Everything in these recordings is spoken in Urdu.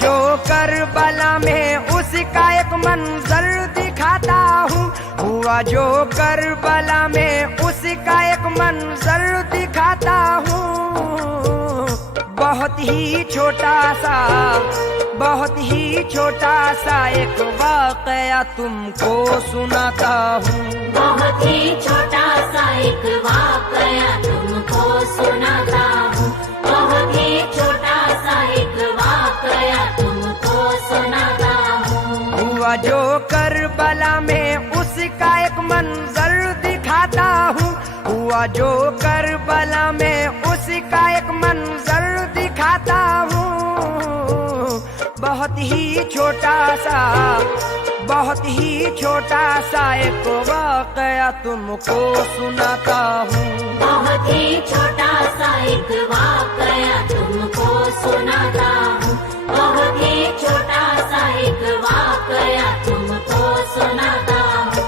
جو کربلا میں اس کا ایک منظر دکھاتا ہوں، ہوا جو کربلا میں اس کا ایک منظر دکھاتا ہوں، بہت ہی چھوٹا سا ایک واقعہ تم کو سناتا ہوں، بہت ہی چھوٹا سا ایک واقعہ تم کو سناتا ہوں، بہت ہی چھوٹا سا ایک واقعہ تم کو سناتا ہوں۔ ہوا جو کربلا میں اس کا ایک منظر دکھاتا ہوں، ہوا جو کربلا میں اس کا ایک منظر دکھاتا ہوں، بہت ہی چھوٹا سا ایک واقعہ تم کو سناتا ہوں، بہت ہی چھوٹا سا ایک واقعہ تم کو سناتا ہوں، بہت ہی چھوٹا سا ایک واقعہ تم کو سناتا ہوں۔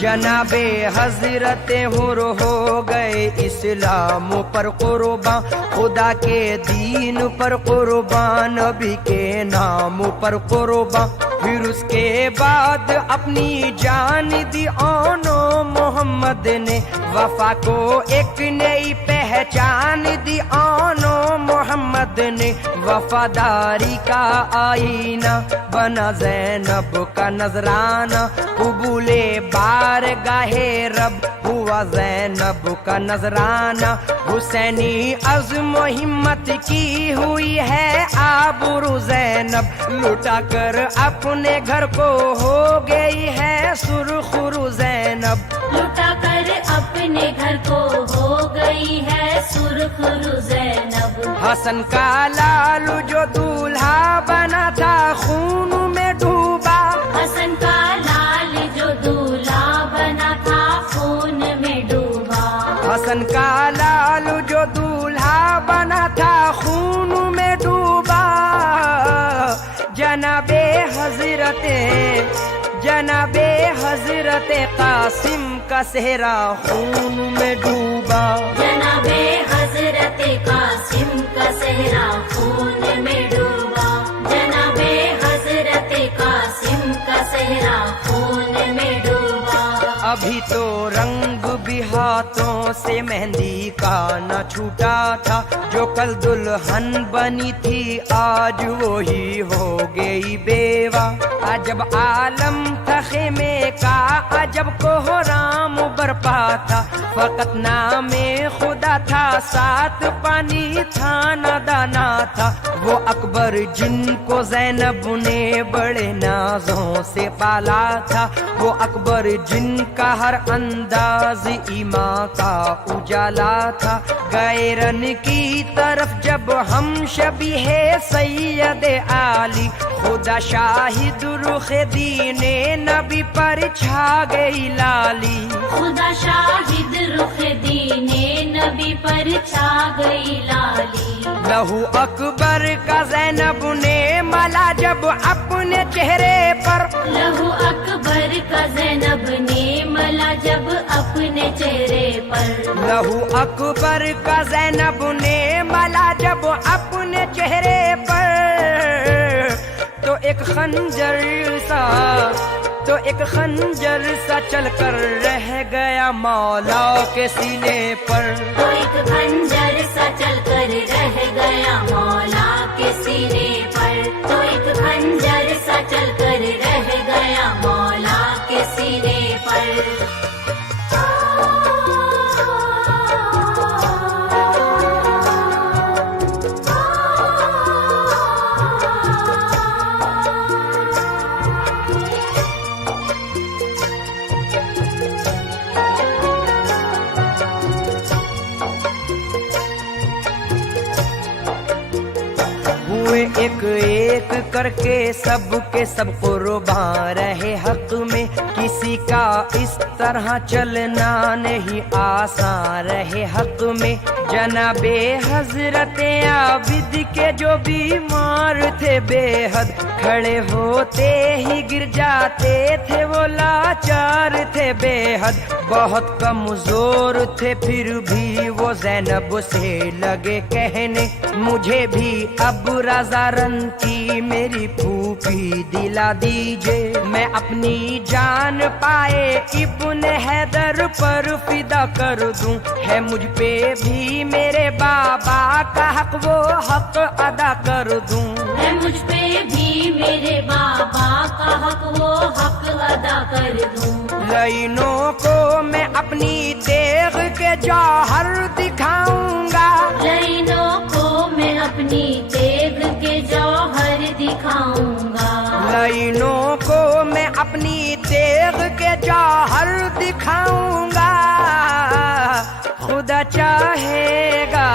جناب حضرت حر ہو گئے اسلام پر قربان، خدا کے دین پر قربان، نبی کے نام پر قربان، پھر اس کے بعد اپنی جان دی آنو محمد نے، وفا کو ایک نئی پہچان دی آنو محمد نے، وفاداری کا آئینہ بنا زینب کا نذرانہ، قبول بارگاہ رب ہوا زینب کا نذرانہ، حسینی عزم و ہمت کی ہوئی ہے آبرو زینب، لٹا کر اپنے گھر کو ہو گئی ہے سرخرو زینب، لٹا کر اپنے گھر کو ہو گئی ہے سرخرو زینب، حسن کا لال جو دولہا بنا تھا خون میں ڈوبا، حسن کا لال جو دولہا بنا تھا خون میں ڈوبا، حسن کا لال جو دولہا بنا تھا خون میں ڈوبا، جناب حضرت قاسم کا صحرا خون میں ڈوبا، جناب حضرت قاسم کا صحرا خون میں ڈوبا، جناب حضرت قاسم کا صحرا خون میں ڈوبا، ابھی تو رنگ بھی ہاتھوں سے مہندی کا نہ چھوٹا تھا، جو کل دلہن بنی تھی آج وہی ہو گئی بیوہ، عجب عالم تھا خیمے کا، عجب کوہرام برپا تھا، فقط نام خدا تھا، ساتھ پانی تھا نہ دانا تھا، وہ اکبر جن کو زینب نے بڑے نازوں سے پالا تھا، وہ اکبر جن کا ہر انداز ایمان کا اجالا تھا، گئے رن کی طرف جب ہم شبیہ سید عالی، خدا شاہد رخ دین نبی پر چھا گئی لالی، خدا شاہد رخ دین نبی پر چھا گئی لالی، لہو اکبر کا زینب نے ملا جب اپنے چہرے پر، لہو اکبر کا زینب نے ملا جب اپنے چہرے پر، لہو اکبر کا زینب نے ملا جب اپنے چہرے پر، تو ایک خنجر سا چل کر رہ گیا مولا کے سینے پر، تو ایک خنجر سا چل کر رہ گیا مولا کے سینے پر، تو ایک خنجر سا چل کر رہ گیا مولا کے سینے پر۔ ایک ایک کر کے سب کے سب قربان رہے حق میں، کسی کا اس طرح چلنا نہیں آسان رہے حق میں۔ جناب حضرت عابد کے جو بیمار تھے بے حد، کھڑے ہوتے ہی گر جاتے تھے وہ لاچار تھے بے حد، بہت کمزور تھے پھر بھی وہ زینب سے لگے کہنے، مجھے بھی اب رضا رن کی میری پھوپھی دلا دیجے، میں اپنی جان پائے ابن حیدر پر فدا کر دوں، ہے مجھ پہ بھی میرے بابا کا حق وہ حق ادا کر دوں، ہے مجھ پہ بھی میرے بابا کا حق وہ حق ادا کر دوں۔ لائنوں کو میں اپنی تیغ کے جوہر دکھاؤں گا، لائنوں کو میں اپنی تیغ کے جوہر دکھاؤں گا، لائنوں کو میں اپنی تیغ کے جوہر دکھاؤں گا، خدا چاہے گا،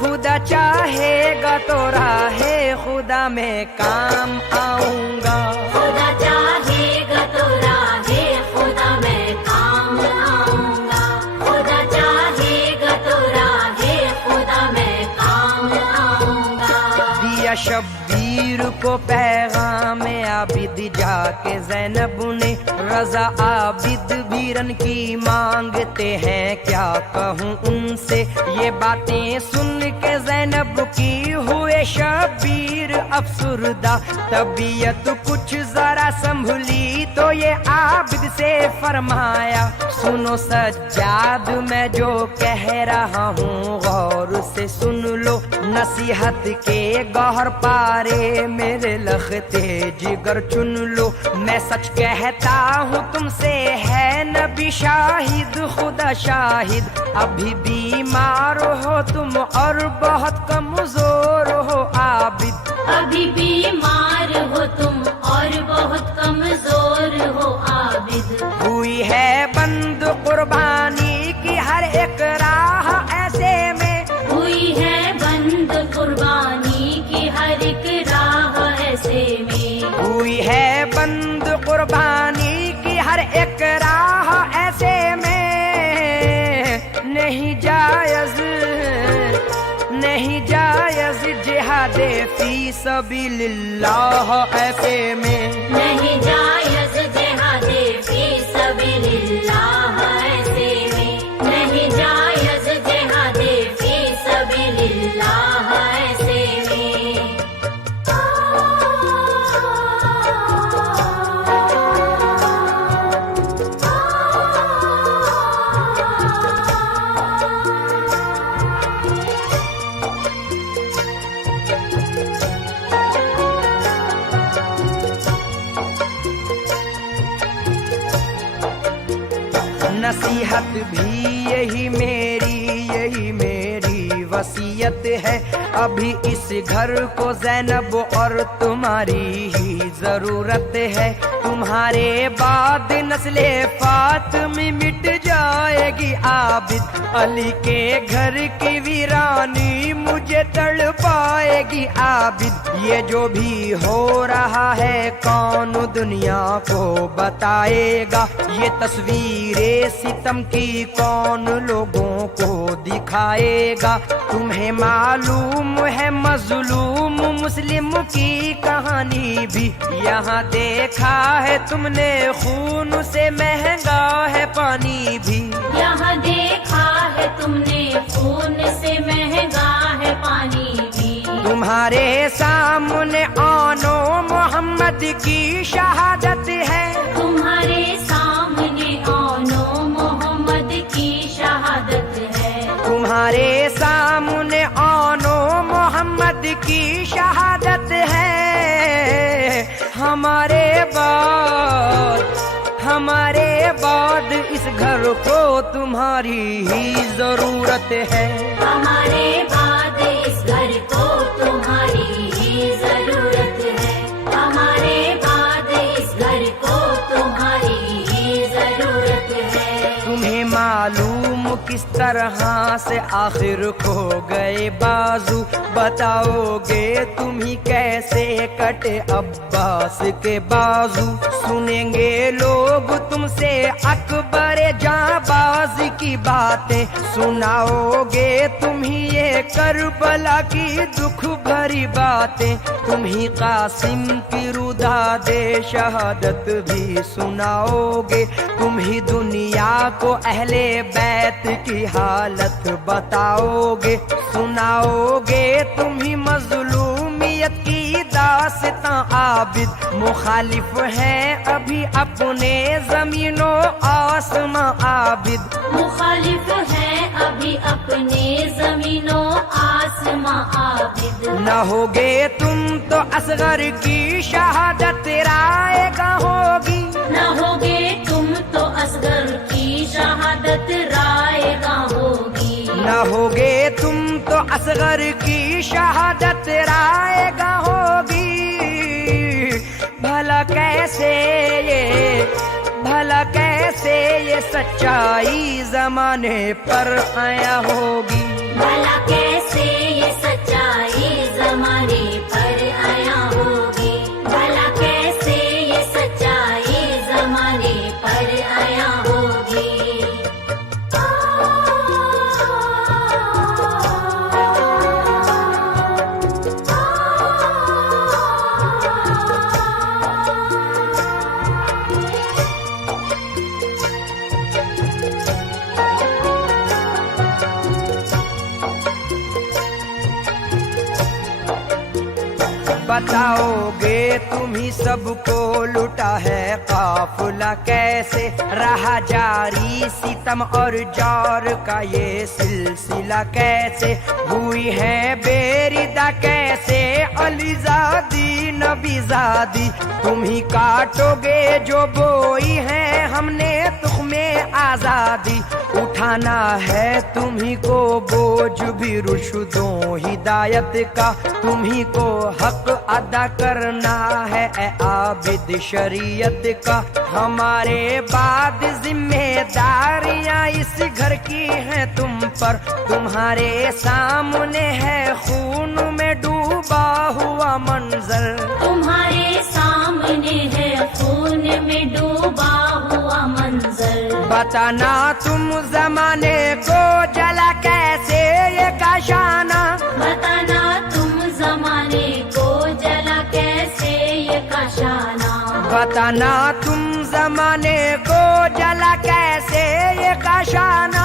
خدا چاہے گا تو راہ خدا میں کام آؤں گا، خدا چاہے گا تو راہ خدا میں کام آؤں گا، خدا چاہے گا تو راہ خدا میں کام آؤں گا۔ دیا شبیر کو پیغام عابد جا کے زینب نے، رضا عابد بیرن کی مانگتے ہیں کیا کہوں ان سے، یہ باتیں سن کے زینب کی ہوئے شبیر افسردہ، طبیعت کچھ ذرا سنبھلی تو یہ عابد سے فرمایا، سنو سجاد میں جو کہہ رہا ہوں غور سے سن لو، نصیحت کے گوہر پارے میرے لختے جگر چن لو، میں سچ کہتا ہوں تم سے ہے نبی شاہد خدا شاہد، ابھی بیمار ہو تم اور بہت کمزور ہو عابد، ابھی بیمار ہو تم اور بہت کمزور ہو عابد، ہوئی ہے بند قربانی کی ہر ایک راہ ایسے میں، ہوئی ہے بند قربانی کی ہر ایک راہ ایسے میں، ہوئی ہے بند قربانی کی ہر ایک راہ ایسے میں، نہیں جائز نہیں جائز جہاد فی سبیل اللہ ایسے میں، نہیں جائز جہاد فی سبیل اللہ ایسے میں، نہیں جائز جہاد فی سبیل اللہ ایسے میں۔ نصیحت بھی یہی میری وصیت ہے، ابھی اس گھر کو زینب اور تمہاری ہی ضرورت ہے، تمہارے بعد نسل فاطمی مٹ جائے گی عابد، علی کے گھر کی ویرانی مجھے تڑ پائے گی عابد، یہ جو بھی ہو رہا ہے کون دنیا کو بتائے گا، یہ تصویریں ستم کی کون لوگوں کو دکھائے گا، تمہیں معلوم ہے مظلوم مسلم کی کہانی بھی، یہاں دیکھا ہے تم نے خون سے مہنگا ہے پانی بھی، یہاں دیکھا ہے تم نے خون سے مہنگا ہے پانی بھی، تمہارے سامنے آنو محمد کی شہادت ہے، تمہارے سامنے آنو محمد کی شہادت ہے، تمہارے سامنے آنو محمد کی شہادت ہے، ہمارے بعد اس گھر کو تمہاری ہی ضرورت ہے، ہمارے بعد اس گھر کو تمہاری ہی ضرورت ہے، ہمارے بعد اس گھر کو تمہاری ہی ضرورت ہے، تمہیں معلوم کس طرح طرح سے آخر کھو گئے بازو، بتاؤ گے تم ہی کیسے کٹے عباس کے بازو، سنیں گے لوگ تم سے اکبر جانباز کی باتیں، سناؤ گے تم ہی یہ کربلا کی دکھ بھری باتیں، تم ہی قاسم کی روداد شہادت بھی سناؤ گے، تم ہی دنیا کو اہل بیت کی حالت بتاؤ گے، سناؤ گے تم ہی مظلومیت کی داستاں عابد، مخالف ہیں ابھی اپنے زمین و آسماں عابد، مخالف ہے ابھی اپنے زمین و آسماں عابد، نہ ہوگے تم تو اصغر کی شہادت رائے گاں ہوگی، نہ ہوگے تم تو اصغر کی شہادت رائے گاں ہوگی، نہ ہوگے تم تو اصغر کی شہادت رائے گاں ہوگی، بھلا کیسے یہ سچائی زمانے پر آیا ہوگی، بھلا کیسے یہ سچائی زمانے پر آیا ہوگی، بھلا کیسے یہ سچائی زمانے پر آیا ہوگی۔ بتاؤ گے تم ہی سب کو لٹا ہے قافلہ کیسے، رہا جاری ستم اور جور کا یہ سلسلہ کیسے، ہوئی ہے بیردہ کیسے علی زادی نبی زادی، تم ہی کاٹو گے جو بوئی ہے ہم نے تخم آزادی، اٹھانا ہے تم ہی کو بوجھ بھی رشد و ہدایت کا، تم ہی کو حق ادا کرنا ہے اے عابد شریعت کا، ہمارے بعد ذمہ داریاں اس گھر کی ہیں تم پر، تمہارے سامنے ہے خون میں ڈوبا ہوا منظر، تمہارے سامنے ہے خون میں ڈوبا ہوا منظر، بتانا تم زمانے کو جلا کیسے یہ کاشانہ، بتانا تم زمانے کو جلا کیسے یہ کاشانہ، بتانا تم زمانے کو جلا کیسے یہ کاشانہ،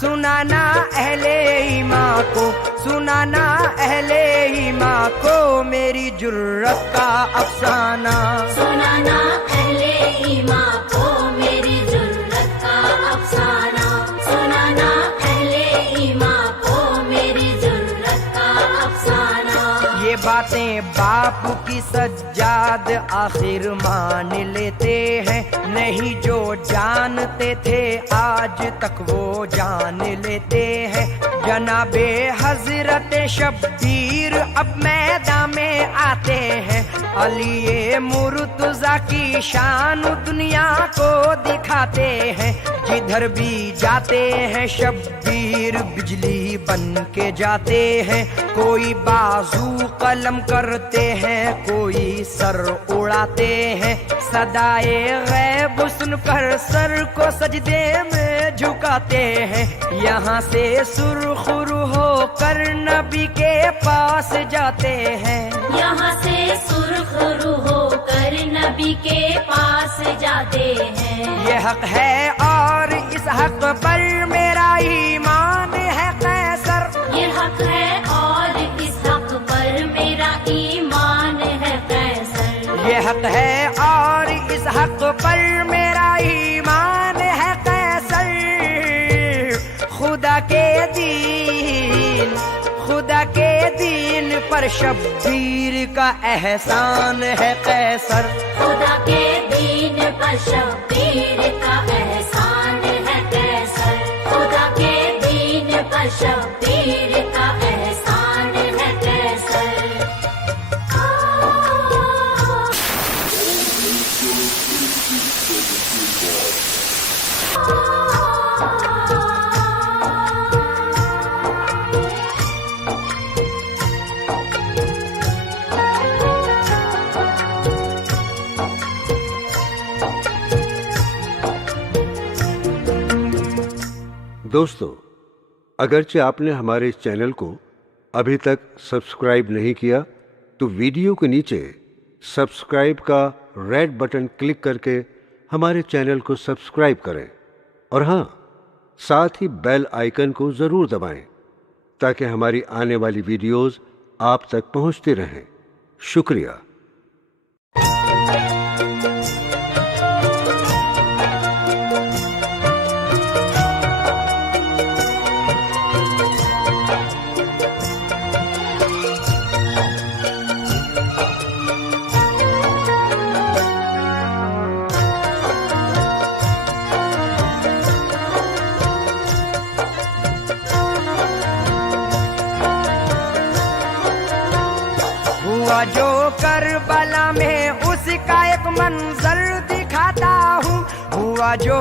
سنانا اہل ایمان کو، سنانا اہل ایمان کو میری جرت کا افسانہ، سنانا اہل ایمان کو میری جرت کا افسانہ، سنانا اہل ایمان کو میری جرت کا افسانہ، یہ باتیں باپ کی سجاد آخر مان لیتے ہیں، نہیں جو جانتے تھے آج تک وہ جان لیتے ہیں، جناب حضرت شبیر اب میدان میں آتے ہیں، علی مرتضیٰ کی شان دنیا کو دکھاتے ہیں، جدھر بھی جاتے ہیں شبیر بجلی بن کے جاتے ہیں، کوئی بازو قلم کرتے ہیں کوئی سر اڑاتے ہیں، صدائے غیب سن کر سر کو سجدے میں جھکاتے ہیں، یہاں سے سرخ رو ہو کر نبی کے پاس جاتے ہیں، یہاں سے سرخ رو ہو کر نبی کے پاس جاتے ہیں، یہ حق ہے اور اس حق پر میرا ایمان ہے قیصر، یہ حق ہے اور اس حق پر میرا ایمان ہے قیصر، یہ حق ہے اور اس حق پر میرا ایمان ہے قیصر، خدا کے دین پر شبیر کا احسان ہے قیصر، خدا کے دین پر شبیر کا احسان ہے قیصر، خدا کے دین پر شبیر کا احسان ہے قیصر۔ دوستو، اگرچہ آپ نے ہمارے اس چینل کو ابھی تک سبسکرائب نہیں کیا تو ویڈیو کے نیچے سبسکرائب کا ریڈ بٹن کلک کر کے ہمارے چینل کو سبسکرائب کریں، اور ہاں، ساتھ ہی بیل آئیکن کو ضرور دبائیں تاکہ ہماری آنے والی ویڈیوز آپ تک پہنچتی رہیں۔ شکریہ۔ ہوا جو کربلا میں اس کا ایک منظر دکھاتا ہوں، ہوا جو